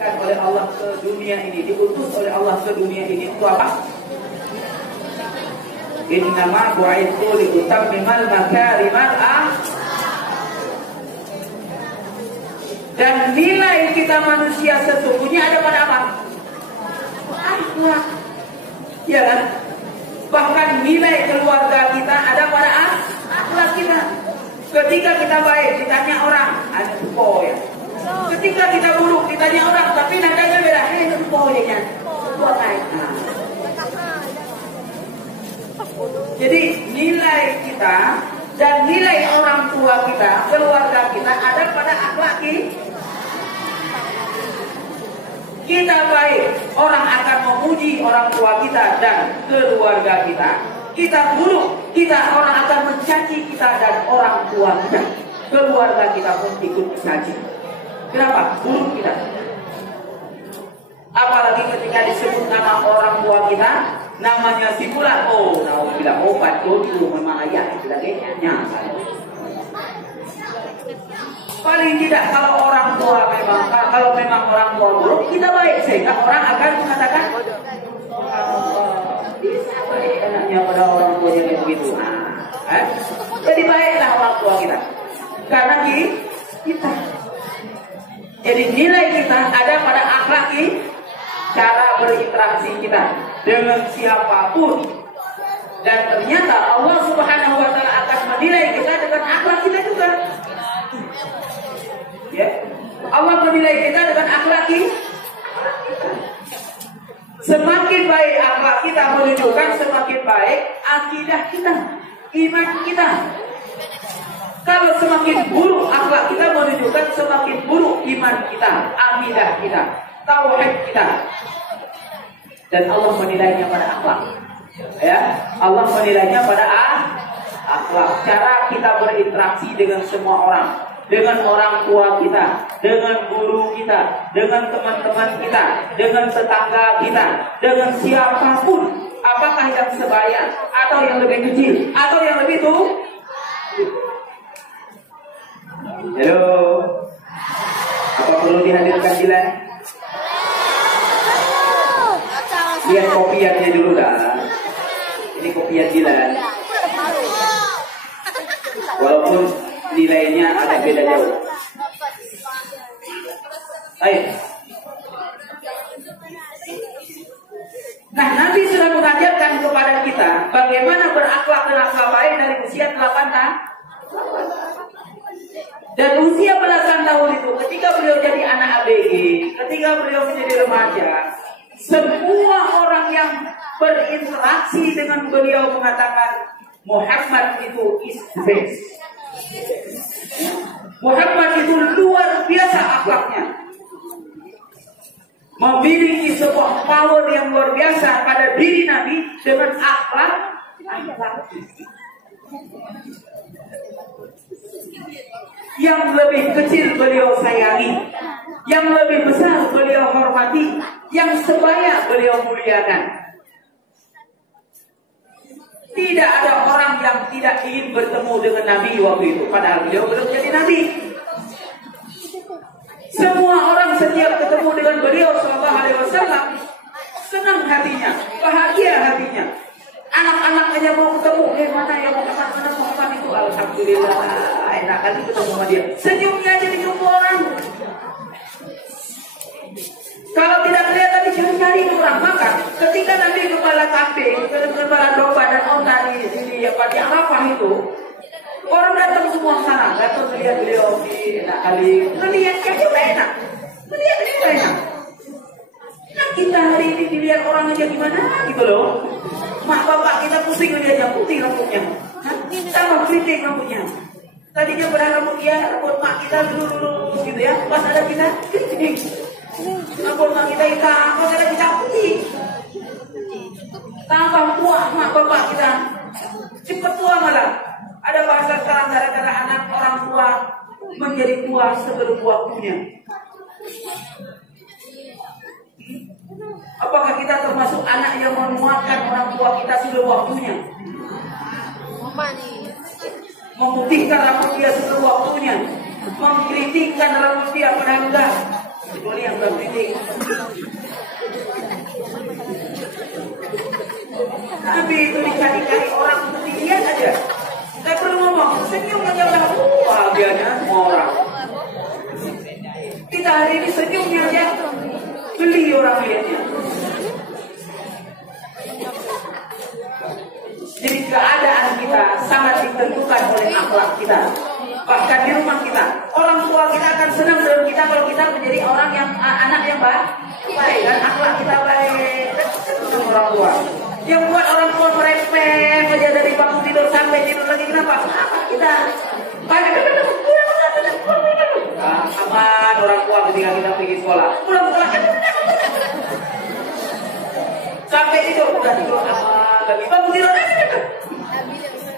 oleh Allah ke dunia ini, diutus oleh Allah ke dunia ini itu apa? Innama bu'itsu liutammimal makarimal dan nilai kita manusia sesungguhnya ada pada apa? Akhlak. Ya kan? Bahkan nilai keluarga kita ada pada akhlak kita. Ketika kita baik ditanya orang, ada tupo ya. Ketika kita buruk ditanya orang, tapi nadanya beda, hei tupo ya kan. Buat naik. Jadi nilai kita dan nilai orang tua kita, keluarga kita ada pada akhlak kita baik, orang akan memuji orang tua kita dan keluarga kita. Kita buruk, orang akan mencaci kita dan orang tua kita. Keluarga kita pun ikut mencaci. Kenapa? Buruk kita. Apalagi ketika disebut nama orang tua kita, namanya si Fulan. Oh, nah bilang obat itu memang ayah bilangnya. Paling tidak kalau orang tua memang orang tua buruk, kita baik sehingga orang akan mengatakan bisa baik anaknya pada orang tuanya kayak begitu. Jadi baiklah orang tua kita karena kita. Jadi nilai kita ada pada akhlak cara berinteraksi kita dengan siapapun. Dan ternyata Allah Subhanahu wa taala akan menilai kita dengan akhlak kita juga. Ya. Allah menilai kita dengan akhlak kita. Semakin baik akhlak kita menunjukkan semakin baik akidah kita, iman kita. Kalau semakin buruk akhlak kita menunjukkan semakin buruk iman kita, akidah kita, tauhid kita. Dan Allah menilainya pada akhlak. Ya, Allah menilainya pada akhlak. Cara kita berinteraksi dengan semua orang, dengan orang tua kita, dengan guru kita, dengan teman-teman kita, dengan tetangga kita, dengan siapapun, apakah yang sebaya atau yang lebih kecil atau yang lebih tua. Halo, apa perlu dihadirkan Dilan? Lihat kopiannya dulu dah. Ini kopian Dilan. Walaupun nilainya ada beda jauh. Ayo. Nah, Nabi sudah mengajarkan kepada kita bagaimana berakhlak dan akhlak baik dari usia 8 tahun. Dan usia belasan tahun itu, ketika beliau jadi anak ABG, ketika beliau menjadi remaja, semua orang yang berinteraksi dengan beliau mengatakan Muhammad itu is best. Muhammad itu luar biasa akhlaknya, memiliki sebuah power yang luar biasa pada diri Nabi dengan akhlak. Yang lebih kecil beliau sayangi, yang lebih besar beliau hormati, yang sebaya beliau muliakan. Tidak ada orang yang tidak ingin bertemu dengan Nabi waktu itu, padahal beliau belum jadi Nabi. Semua orang setiap ketemu dengan beliau Sallallahu Alaihi Wasallam senang hatinya, bahagia hatinya. Anak-anak hanya mau ketemu, mana yang mau kemana Muhammad itu, alhamdulillah, enak kali ketemu sama dia. Senyumnya aja ditunggu orang. Kalau tidak kelihatan dicari-cari orang. Maka ketika Nabi kepala kambing, kepala domba dan onta di Arafah itu, orang datang semua sana, datang melihat beliau di enak kali, melihatnya juga enak, melihatnya juga enak. Nah kita hari ini dilihat orang aja gimana gitu loh. Mak bapak kita pusing aja putih rambutnya, tambah keriting rambutnya. Tadinya berambut rambut mak kita dulu gitu ya, pas ada kita keriting. Rambut mak kita hitam, pas ada kita putih. Tambah tua mak bapak kita, cepat tua malah. Ada bahasa sekarang gara-gara anak orang tua menjadi tua sebelum waktunya. Apakah kita termasuk anak yang menguatkan orang tua kita sebelum waktunya? Memutihkan rambut dia sebelum waktunya, mengkritikkan rambut dia padahal enggak. Kecuali yang bertitik. Nabi itu dicari-cari orang untuk dilihat aja. Saya perlu ngomong, senyum aja udah bahagianya semua orang. Kita hari ini senyumnya aja beli orang lihatnya. Jadi keadaan kita sangat ditentukan oleh akhlak kita. Bahkan di rumah kita, orang tua kita akan senang dengan kita kalau kita menjadi orang yang anak yang baik dan akhlak kita baik. Orang tua yang buat orang tua merepek aja dari bangun tidur sampai tidur lagi, kenapa? Kita banyak aman orang tua ketika kita pergi sekolah. Pulang sekolah sampai tidur udah tidur aman lagi, bangun tidur lagi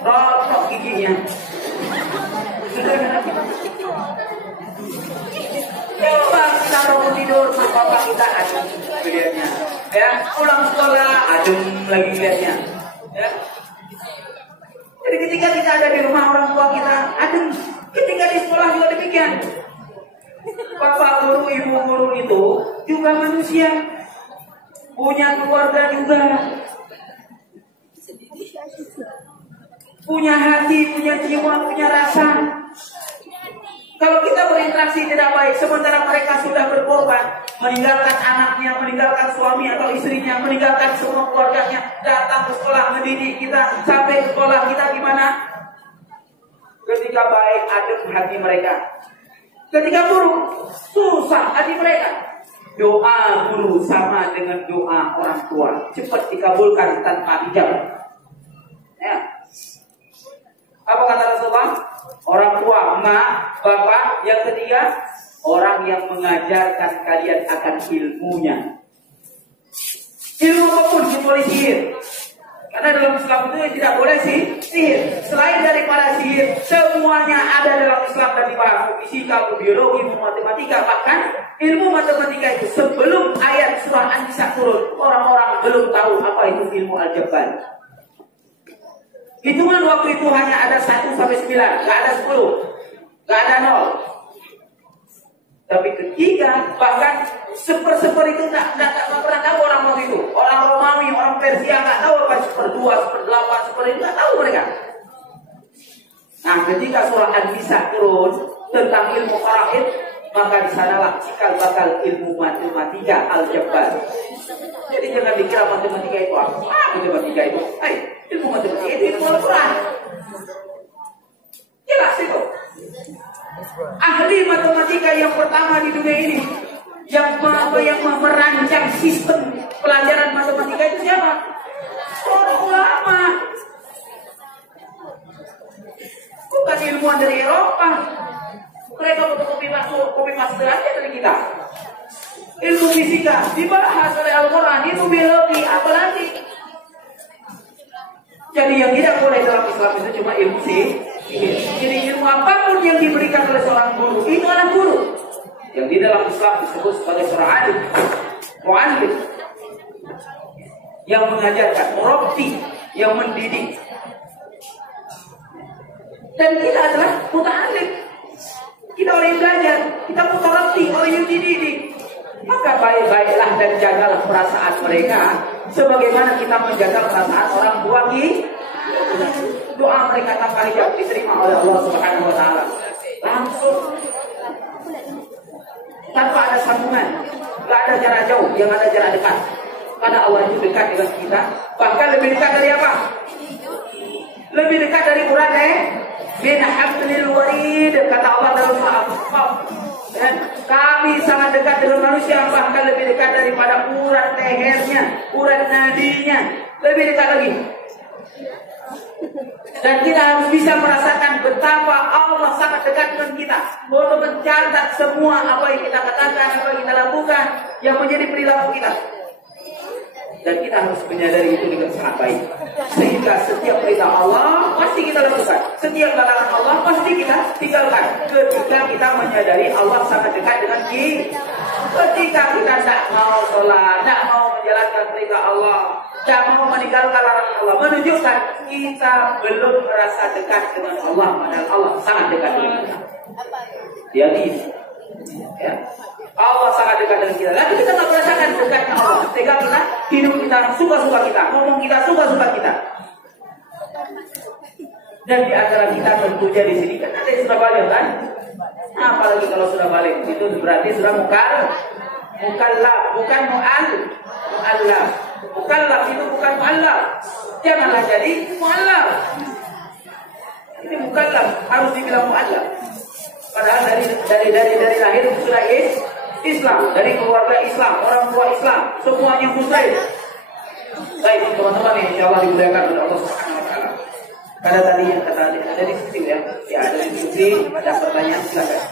rotok giginya. Coba kita bangun tidur sama bapak kita adem lihatnya, ya pulang sekolah adem lagi lihatnya, ya. Jadi ketika kita ada di rumah orang tua kita adem, ketika di sekolah juga demikian. Bapak guru, ibu guru itu juga manusia, punya keluarga juga, punya hati, punya jiwa, punya rasa. Kalau kita berinteraksi tidak baik, sementara mereka sudah berkorban, meninggalkan anaknya, meninggalkan suami atau istrinya, meninggalkan semua keluarganya, datang ke sekolah mendidik kita, sampai sekolah kita gimana? Ketika baik, adem hati mereka. Ketika buruk, susah hati mereka. Doa guru sama dengan doa orang tua, cepat dikabulkan tanpa hijab. Ya. Apa kata Rasulullah? Orang tua, mak, bapak. Yang ketiga, orang yang mengajarkan kalian akan ilmunya. Ilmu apapun, kecuali sihir. Karena dalam Islam itu tidak boleh sihir. Selain daripada sihir, semuanya ada dalam Islam dan dibahas. Fisika, biologi, matematika. Bahkan ilmu matematika itu sebelum ayat surah An-Nisa turun, orang-orang belum tahu apa itu ilmu aljabar. Hitungan waktu itu hanya ada 1 sampai 9, gak ada 10, gak ada 0. Tapi ketika bahkan seper itu gak pernah tahu orang waktu itu. Orang Romawi, orang Persia gak tahu apa seper 2, seper 8, seper itu gak tahu mereka. Nah ketika surah An-Nisa turun tentang ilmu faraid, maka di sanalah cikal bakal ilmu matematika aljabar. Jadi jangan dikira matematika itu apa? Matematika itu, ilmu matematika itu ilmu Al-Quran. Jelas itu. Ahli matematika yang pertama di dunia ini, yang merancang sistem pelajaran matematika itu siapa? Orang ulama. Bukan ilmuwan dari Eropa. Mereka fotokopi master aja dari kita. Ilmu fisika dibahas oleh Al-Quran, ilmu biologi, apalagi. Jadi yang tidak boleh dalam Islam itu cuma ilmu sihir. Jadi ilmu apapun yang diberikan oleh seorang guru, itu adalah guru. Yang di dalam Islam disebut sebagai seorang alim, mu'allim, yang mengajarkan, murabbi, yang mendidik. Dan kita adalah muta'allim. Kita orang yang belajar, kita mutarabbi, orang yang dididik. Maka baik-baiklah dan jagalah perasaan mereka sebagaimana kita menjaga perasaan orang tua kita. Doa mereka tanpa hijab diterima oleh Allah Subhanahu wa taala. Langsung tanpa ada sambungan, enggak ada jarak jauh, yang ada jarak dekat. Karena Allah itu dekat dengan kita, bahkan lebih dekat dari apa? Lebih dekat dari urat bin hablil warid, kata Allah dalam surah Al-Qaf. Kami sangat dekat dengan manusia, bahkan lebih dekat daripada urat lehernya, urat nadinya, lebih dekat lagi. Dan kita harus bisa merasakan betapa Allah sangat dekat dengan kita, untuk mencatat semua apa yang kita katakan, apa yang kita lakukan, yang menjadi perilaku kita. Dan kita harus menyadari itu dengan sangat baik. Sehingga setiap perintah Allah pasti kita lakukan, setiap larangan Allah pasti kita tinggalkan. Ketika kita menyadari Allah sangat dekat dengan kita. Ketika kita tidak mau sholat, tidak mau menjalankan perintah Allah, tidak mau meninggalkan larangan Allah, menunjukkan kita belum merasa dekat dengan Allah, padahal Allah sangat dekat dengan kita. Jadi Ya. Allah sangat dekat dengan kita. Tapi kita nggak merasakan dekatnya Allah. Sehingga kita hidup kita suka-suka kita, ngomong kita suka-suka kita. Dan di antara kita tentunya di sini kan ada yang sudah balik kan? Apalagi kalau sudah balik itu berarti sudah mukallaf, bukan mu'allaf. Mukallaf itu bukan mu'allaf. Janganlah jadi mu'allaf. Ini mukallaf harus dibilang mu'allaf. Padahal dari lahir sudah Islam, dari keluarga Islam, orang tua Islam, semuanya muslim. Baik teman-teman, insyaallah dimuliakan oleh Allah Subhanahu wa taala. Pada tadi yang kata ada di sini ya, ada di sini ada pertanyaan silakan.